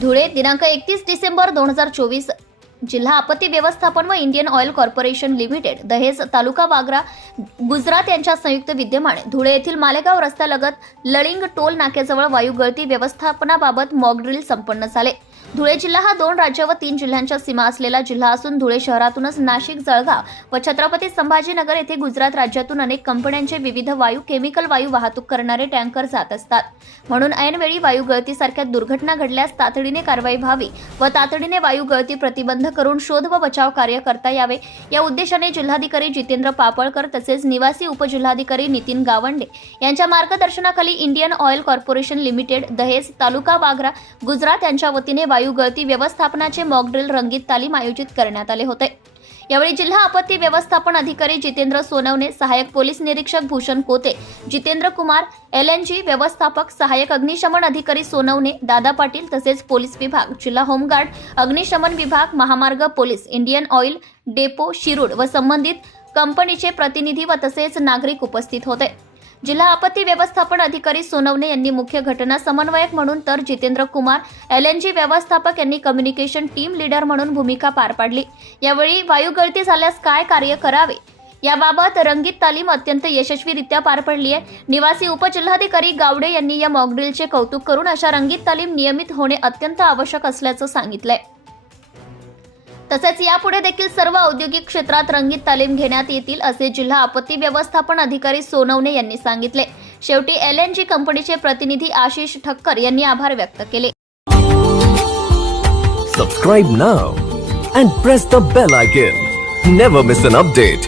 धुळे दिनांक एकतीस डिसेंबर दोन हजार चोवीस जिल्हा आपत्ती व्यवस्थापन व इंडियन ऑइल कॉर्पोरेशन लिमिटेड दहेज तालुका वागरा गुजरात यांच्या संयुक्त विद्यमाने धुळे येथील मालेगाव रस्त्यालगत लळिंग टोल नाक्याजवळ वायू गळती व्यवस्थापनाबाबत मॉकड्रिल संपन्न झाले. धुळे जिल्हा हा दोन राज्य व तीन जिल्ह्यांच्या सीमा असलेला जिल्हा असून धुळे शहरातूनच नाशिक जळगाव व छत्रपती संभाजीनगर येथे गुजरात राज्यातून अनेक कंपन्यांचे विविध वायू केमिकल वायू वाहतूक करणारे टँकर जात असतात. म्हणून ऐनवेळी वायू गळतीसारख्या दुर्घटना घडल्यास तातडीने कारवाई व्हावी व तातडीने वायू गळती प्रतिबंध करून शोध व बचाव कार्य करता यावे. या उद्देशाने जिल्हाधिकारी जितेंद्र पापळकर तसेच निवासी उपजिल्हाधिकारी नितीन गावंडे यांच्या मार्गदर्शनाखाली इंडियन ऑइल कॉर्पोरेशन लिमिटेड दहेज तालुका वागरा गुजरात यांच्या वतीने वायू गळती व्यवस्थापनाचे मॉकड्रिल रंगीत तालीम आयोजित करण्यात आले होते. यावेळी जिल्हा आपत्ती व्यवस्थापन अधिकारी जितेंद्र सोनवणे सहाय्यक पोलीस निरीक्षक Bhushan Kote Jitendra Kumar L N G व्यवस्थापक सहाय्यक अग्निशमन अधिकारी सोनवणे दादा पाटील तसेच पोलीस विभाग जिल्हा होमगार्ड अग्निशमन विभाग महामार्ग police Indian oil depot Shirud व संबंधित कंपनीचे प्रतिनिधी व तसेच नागरिक उपस्थित होते. जिल्हा आपत्ती व्यवस्थापन अधिकारी सोनवणे यांनी मुख्य घटना समन्वयक म्हणून तर Jitendra Kumar L N G व्यवस्थापक यांनी कम्युनिकेशन टीम लीडर म्हणून भूमिका पार पाडली. यावेळी वायू गळती झाल्यास काय कार्य करावे? याबाबत रंगीत तालीम अत्यंत यशस्वीरित्या पार पडली आहे. निवासी उपजिल्हाधिकारी गावडे यांनी या मॉकड्रिलचे कौतुक करून अशा रंगीत तालीम नियमित होणे अत्यंत आवश्यक असल्याचं सांगितलंय. तसेच यापुढे देखील सर्व औद्योगिक क्षेत्रात रंगीत तालीम घेण्यात येतील असे जिल्हा आपत्ती व्यवस्थापन अधिकारी सोनवणे यांनी सांगितले. शेवटी एल एन जी कंपनीचे प्रतिनिधी आशिष ठक्कर यांनी आभार व्यक्त केले. Subscribe now and press the bell icon never miss an update